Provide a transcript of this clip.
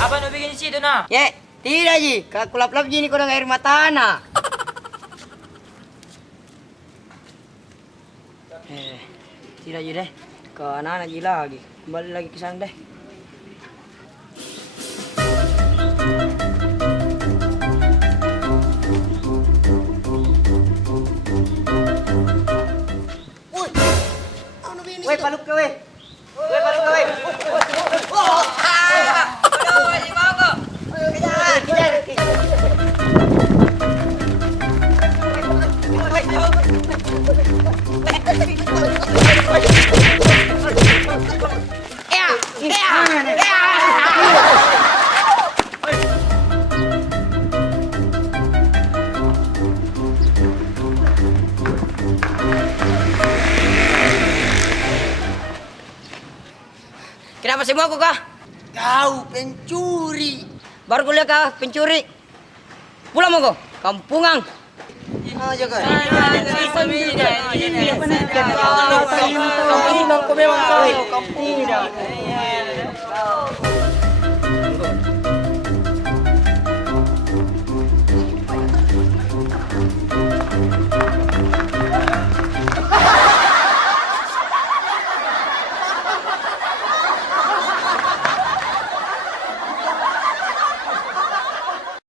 Apa nak bikin di situ nak? Ya, tidak Ji. Kalau kulap-lap gini kau dengan air mata anak. Tidak Ji deh. Ke anak-anak Ji lagi. Kembali lagi ke sana deh. Woi, paluk ke weh. Woi, paluk ke weh. Aduh, si bago. Kejar, kejar. Kenapa semua kau kah? Kau pencuri. Baru kuliah kah pencuri? Pulang mau kau? Kampungang. Ah, jangan. Kau memang kau. Tidak.